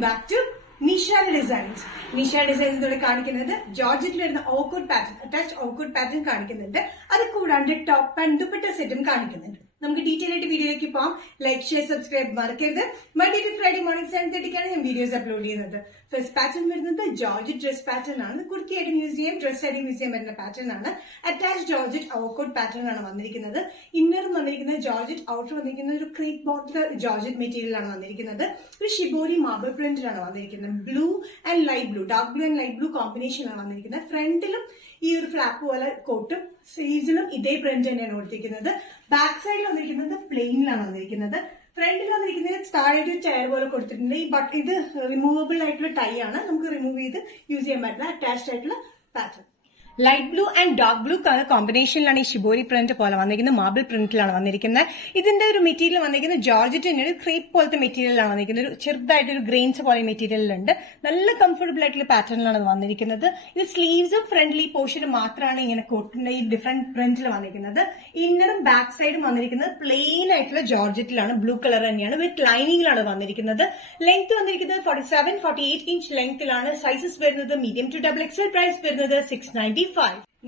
back to Nisha Designs. Nisha Designs is കാണിക്കുന്നത് ജോർജറ്റിൽ വരുന്ന ഓക്കോട്ട് pattern, attached ഓക്കോട്ട് pattern കാണിക്കുന്നുണ്ട്. അത് കൂടാണ്ട് ടോപ്പ് ആൻഡ് ദുപ്പട്ട സെറ്റും കാണിക്കുന്നുണ്ട്. നമുക്ക് ഡീറ്റെയിൽ ആയിട്ട് വീഡിയോയിലേക്ക് പോകാം. ലൈക്ക്, ഷെയർ, സബ്സ്ക്രൈബ് മറക്കരുത്. മൺഡേ ടു ഫ്രൈഡേ മോർണിംഗ് 7:30 ഞാൻ വീഡിയോസ് അപ്ലോഡ് ചെയ്യുന്നത്. ഫസ്റ്റ് പാറ്റേൺ വരുന്നത് ജോർജറ്റ് ഡ്രസ് പാറ്റേൺ ആണ്. കുർത്തിയായിട്ട് യൂസ് ചെയ്യാം, ഡ്രസ് ആയിട്ട് യൂസ് ചെയ്യാൻ പറ്റുന്ന പാറ്റേൺ ആണ്. അറ്റാച്ച്ഡ് ജോർജറ്റ് ഓക്കോട്ട് പാറ്റേൺ ആണ് വന്നിരിക്കുന്നത്. ഇന്നറും വന്നിരിക്കുന്നത് ജോർജറ്റ്, ഔട്ടർ വന്നിരിക്കുന്നത് ഒരു ക്രേപ്പ് ബോട്ടിൽ ജോർജറ്റ് മെറ്റീരിയൽ ആണ് വന്നിരിക്കുന്നത്. ഒരു ഷിബോരി മാർബിൾ പ്രിന്റിലാണ് വന്നിരിക്കുന്നത്. Blue and light blue, dark blue and light blue കോമ്പിനേഷനാണ് വന്നിരിക്കുന്നത്. ഫ്രണ്ടിലും ഈ ഒരു ഫ്ലാപ്പ് പോലെ കോട്ടും സ്ലീവ്സിലും ഇതേ പ്രിന്റ് തന്നെയാണ് കൊടുത്തിരിക്കുന്നത്. ബാക്ക് സൈഡിൽ വന്നിരിക്കുന്നത് പ്ലെയിനിലാണ് വന്നിരിക്കുന്നത്. ഫ്രണ്ടിൽ വന്നിരിക്കുന്നത് താഴെ ഒരു ചെയർ പോലെ കൊടുത്തിട്ടുണ്ട്. ഈ ഇത് റിമൂവബിൾ ആയിട്ടുള്ള ടൈ ആണ്. നമുക്ക് റിമൂവ് ചെയ്ത് യൂസ് ചെയ്യാൻ പറ്റുന്ന അറ്റാച്ച്ഡ് ആയിട്ടുള്ള pattern. Light blue and dark blue colour കോമ്പിനേഷനിലാണ് ഈ ഷിബോരി പ്രിന്റ് പോലെ വന്നിരിക്കുന്നത്. മാർബിൾ പ്രിന്റിലാണ് വന്നിരിക്കുന്നത്. ഇതിന്റെ ഒരു മെറ്റീരിയൽ വന്നിരിക്കുന്നത് ജോർജറ്റ് തന്നെയാണ്. ക്രേപ്പ് പോലത്തെ മെറ്റീരിയലാണ് വന്നിരിക്കുന്നത്. ഒരു ചെറുതായിട്ടൊരു ഗ്രെയിൻസ് പോലെ മെറ്റീരിയലുണ്ട്. നല്ല കംഫർട്ടബിൾ ആയിട്ടുള്ള പാറ്റേണിലാണ് വന്നിരിക്കുന്നത്. ഇത് സ്ലീവ്സും ഫ്രണ്ട്ലി പോർഷനും മാത്രമാണ് ഇങ്ങനെ കോട്ടിന്റെ ഈ ഡിഫറെന്റ് പ്രിന്റിൽ വന്നിരിക്കുന്നത്. ഇന്നറും ബാക്ക് സൈഡും വന്നിരിക്കുന്നത് പ്ലെയിൻ ആയിട്ടുള്ള ജോർജറ്റിലാണ്. ബ്ലൂ കളർ തന്നെയാണ്. വിത്ത് ലൈനിങ്ങിലാണ് വന്നിരിക്കുന്നത്. ലെങ്ത് വന്നിരിക്കുന്നത് 47-48 ഇഞ്ച് ലെങ്ത്തിലാണ്. സൈസസ് വരുന്നത് medium to double XL. Price വരുന്നത് 695.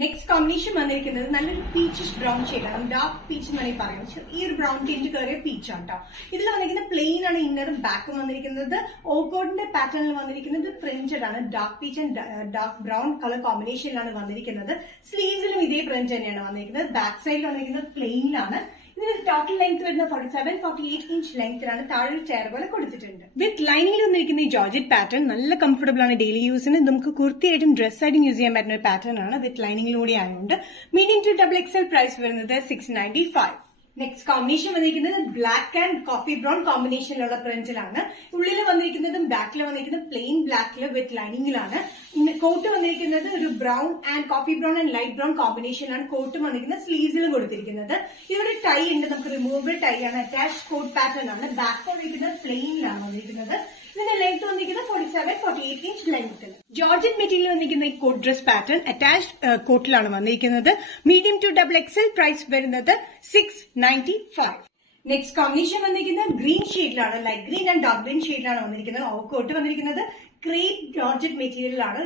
നെക്സ്റ്റ് കോമ്പിനേഷൻ വന്നിരിക്കുന്നത് നല്ലൊരു പീച്ചിഷ് ബ്രൗൺ ഷെയ്ഡാണ്. ഡാർക്ക് പീച്ച് എന്ന് വേണമെങ്കിൽ പറയാം. ഈ ഒരു ബ്രൗൺ ടീന്റ് കയറിയ പീച്ചാണ് കേട്ടോ. ഇതിൽ വന്നിരിക്കുന്നത് പ്ലെയിൻ ആണ്. ഇന്നറും ബാക്കും വന്നിരിക്കുന്നത് ഓക്കോട്ടിന്റെ പാറ്റേണിൽ വന്നിരിക്കുന്നത് പ്രിന്റഡ് ആണ്. Dark peach and dark brown colour കോമ്പിനേഷനിലാണ് വന്നിരിക്കുന്നത്. സ്ലീവ്സിലും ഇതേ പ്രിന്റ് തന്നെയാണ് വന്നിരിക്കുന്നത്. ബാക്ക് സൈഡിൽ വന്നിരിക്കുന്നത് പ്ലെയിനിലാണ്. ഇതിന് ടോട്ടൽ ലെങ്ത് വരുന്ന 47-48 ഇഞ്ച് ലെങ്ത്തിലാണ്. താഴെ ചെയർ പോലെ കൊടുത്തിട്ടുണ്ട്. വിത്ത് ലൈനിങ്ങിൽ വന്നിരിക്കുന്ന ഈ ജോർജറ്റ് പാറ്റേൺ നല്ല കംഫർട്ടബിൾ ആണ്. ഡെയിലി യൂസിന് നമുക്ക് കുർത്തിയായിട്ടും ഡ്രസ്സായിട്ടും യൂസ് ചെയ്യാൻ പറ്റുന്ന ഒരു പാറ്റേൺ ആണ്. വിത്ത് ലൈനിങ്ങിലൂടെ ആയതുകൊണ്ട് medium to double XL. Price വരുന്നത് 695. നെക്സ്റ്റ് കോമ്പിനേഷൻ വന്നിരിക്കുന്നത് ബ്ലാക്ക് ആൻഡ് കോഫി ബ്രൗൺ കോമ്പിനേഷനിലുള്ള പ്രിന്റിലാണ്. ഉള്ളിൽ വന്നിരിക്കുന്നതും ബാക്കിൽ വന്നിരിക്കുന്നത് പ്ലെയിൻ ബ്ലാക്കിൽ വിത്ത് ലൈനിങ്ങിലാണ്. കോട്ട് വന്നിരിക്കുന്നത് ഒരു brown and coffee brown and light brown കോമ്പിനേഷനിലാണ്. കോട്ട് വന്നിരിക്കുന്നത് സ്ലീവ്സിലും കൊടുത്തിരിക്കുന്നത്. ഇവിടെ ടൈ ഉണ്ട്. നമുക്ക് റിമൂവബിൾ ടൈ ആണ്. അറ്റാച്ച്ഡ് കോട്ട് പാറ്റേൺ ആണ്. ബാക്ക് വന്നിരിക്കുന്നത് പ്ലെയിനിലാണ് വന്നിരിക്കുന്നത്. ഇതിന്റെ ലെങ്ത് വന്നിരിക്കുന്നത് 47-48 ഇഞ്ച് ലെങ്ത്തിൽ. ജോർജറ്റ് മെറ്റീരിയൽ വന്നിരിക്കുന്ന ഈ കോട്ട് ഡ്രസ് പാറ്റേൺ അറ്റാച്ച്ഡ് കോട്ടിലാണ് വന്നിരിക്കുന്നത്. Medium to double XL. Price വരുന്നത് 695. നെക്സ്റ്റ് കോമ്പിനേഷൻ വന്നിരിക്കുന്നത് ഗ്രീൻ ഷെയ്ഡിലാണ്. Light green and dark green ഷെയ്ഡിലാണ് വന്നിരിക്കുന്നത്. കോട്ട് വന്നിരിക്കുന്നത് ക്രേപ്പ് ജോർജറ്റ് മെറ്റീരിയലാണ്.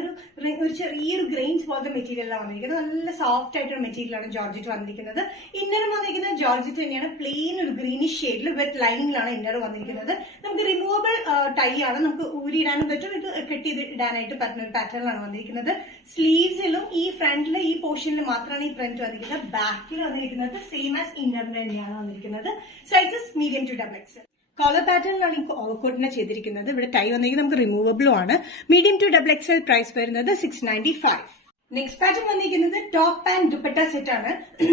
ഒരു ചെറിയൊരു ഗ്രെയിൻസ് പോലത്തെ മെറ്റീരിയലാണ് വന്നിരിക്കുന്നത്. നല്ല സോഫ്റ്റ് ആയിട്ടുള്ള മെറ്റീരിയലാണ് ജോർജറ്റ് വന്നിരിക്കുന്നത്. ഇന്നറും വന്നിരിക്കുന്നത് ജോർജറ്റ് തന്നെയാണ്. പ്ലെയിൻ ഒരു ഗ്രീനിഷ് ഷെയ്ഡിൽ വിത്ത് ലൈനിങ്ങിലാണ് ഇന്നർ വന്നിരിക്കുന്നത്. നമുക്ക് റിമൂവബിൾ ടൈ ആണ്. നമുക്ക് ഊരിയിടാനും പറ്റും. ഇത് കെട്ടി ഇടാനായിട്ട് പറ്റുന്ന ഒരു പാറ്റേണിലാണ് വന്നിരിക്കുന്നത്. സ്ലീവ്സിലും ഈ ഫ്രണ്ടിലെ ഈ പോർഷനിൽ മാത്രമാണ് ഈ പ്രിന്റ് വന്നിരിക്കുന്നത്. ബാക്കിൽ വന്നിരിക്കുന്നത് സെയിം ആസ് ഇന്നറിന് തന്നെയാണ് വന്നിരിക്കുന്നത്. Sizes medium to double XL. Collar പാറ്റേണിലാണ് ഈ ഓവർകോട്ടിനെ ചെയ്തിരിക്കുന്നത്. ഇവിടെ ടൈ വന്നിരിക്കുന്നത് നമുക്ക് റിമൂവബിളും ആണ്. Medium to double XL. Price വരുന്നത് 695. നെക്സ്റ്റ് പാറ്റേൺ വന്നിരിക്കുന്നത് ടോപ്പ് ആൻഡ് ദുപ്പട്ട സെറ്റ് ആണ്.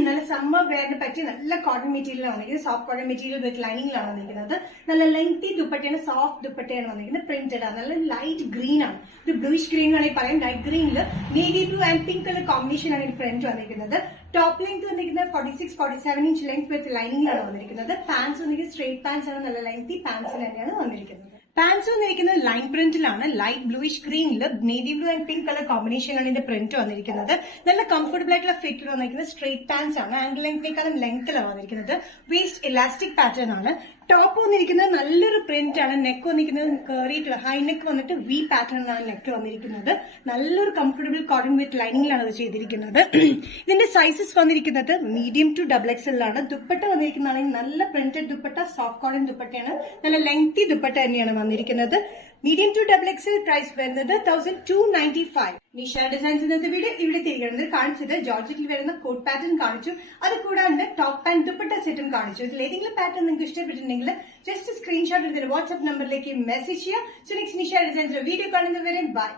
നല്ല സമ്മർ വെയറിന് പറ്റിയ നല്ല കോട്ടൺ മെറ്റീരിയലാണ് വന്നിരിക്കുന്നത്. സോഫ്റ്റ് കോട്ടൺ മെറ്റീരിയൽ വിത്ത് ലൈനിങ്ങിലാണ് വന്നിരിക്കുന്നത്. നല്ല ലെങ്തി ദുപ്പട്ടയാണ്. സോഫ്റ്റ് ദുപ്പട്ടയാണ് വന്നിരിക്കുന്നത്. പ്രിന്റഡ് ആണ്. നല്ല ലൈറ്റ് ഗ്രീൻ ആണ്. ഒരു ബ്ലൂയിഷ് ഗ്രീൻ ആണെങ്കിൽ പറയാം. ലൈറ്റ് ഗ്രീനിൽ navy blue and pink colour combination ആണ് ഈ പ്രിന്റ് വന്നിരിക്കുന്നത്. ടോപ്പ് ലെങ്ത് വന്നിരിക്കുന്നത് 46-47 ഇഞ്ച് ലെങ്ത് വിത്ത് ലൈനിങ്ങിലാണ് വന്നിരിക്കുന്നത്. പാൻസ് വന്നിരിക്കുന്നത് സ്ട്രേറ്റ് പാൻസ് ആണ്. നല്ല ലെങ്തി പാൻസ് തന്നെയാണ് വന്നിരിക്കുന്നത്. പാൻസ് വന്നിരിക്കുന്നത് ലൈൻ പ്രിന്റിലാണ്. ലൈറ്റ് ബ്ലൂയിഷ് ഗ്രീനിൽ navy blue and pink colour കോമ്പിനേഷനാണ് ഇതിന്റെ പ്രിന്റ് വന്നിരിക്കുന്നത്. നല്ല കംഫർട്ടബിൾ ആയിട്ടുള്ള ഫിറ്റിൽ വന്നിരിക്കുന്നത് സ്ട്രേറ്റ് പാൻസ് ആണ്. ആംഗിൾ ലെങ്തിനേക്കാളും ലെങ്ത്തിലാണ് വന്നിരിക്കുന്നത്. വേസ്റ്റ് ഇലാസ്റ്റിക് പാറ്റേൺ ആണ്. ടോപ്പ് വന്നിരിക്കുന്നത് നല്ലൊരു പ്രിന്റ് ആണ്. നെക്ക് വന്നിരിക്കുന്നത് കയറിയിട്ടുള്ള ഹൈ നെക്ക് വന്നിട്ട് വി പാറ്റേണിലാണ് നെക്ക് വന്നിരിക്കുന്നത്. നല്ലൊരു കംഫർട്ടബിൾ കോട്ടൺ വിത്ത് ലൈനിങ്ങിലാണ് അത് ചെയ്തിരിക്കുന്നത്. ഇതിന്റെ സൈസസ് വന്നിരിക്കുന്നത് മീഡിയം ടു ഡബിൾ എക്സലാണ്. ദുപ്പട്ട വന്നിരിക്കുന്നതാണെങ്കിൽ നല്ല പ്രിന്റഡ് ദുപ്പട്ട, സോഫ്റ്റ് കോട്ടൺ ദുപ്പട്ടയാണ്. നല്ല ലെങ്തി ദുപ്പട്ട തന്നെയാണ് വന്നിരിക്കുന്നത്. Medium to double XL. Price വരുന്നത് 1295. നിഷ ഡിസൈൻസ് ഇന്നത്തെ വീഡിയോ ഇവിടെ തിരികെ കാണിച്ചത് ജോർജറ്റിൽ വരുന്ന കോട്ട് പാറ്റേൺ കാണിച്ചു. അത് കൂടാണ്ട് ടോപ്പ് ആൻഡ് ദുപ്പട്ട സെറ്റും കാണിച്ചു. ഇതിൽ ഏതെങ്കിലും പാറ്റേൺ നിങ്ങൾക്ക് ഇഷ്ടപ്പെട്ടിട്ടുണ്ടെങ്കിൽ ജസ്റ്റ് സ്ക്രീൻഷോട്ട് എടുത്തിട്ട് വാട്സ്ആപ്പ് നമ്പറിലേക്ക് മെസ്സേജ് ചെയ്യുക. സോ നെക്സ്റ്റ് നിഷ ഡിസൈൻസിന്റെ വീഡിയോ കാണുന്നവരെ ബൈ.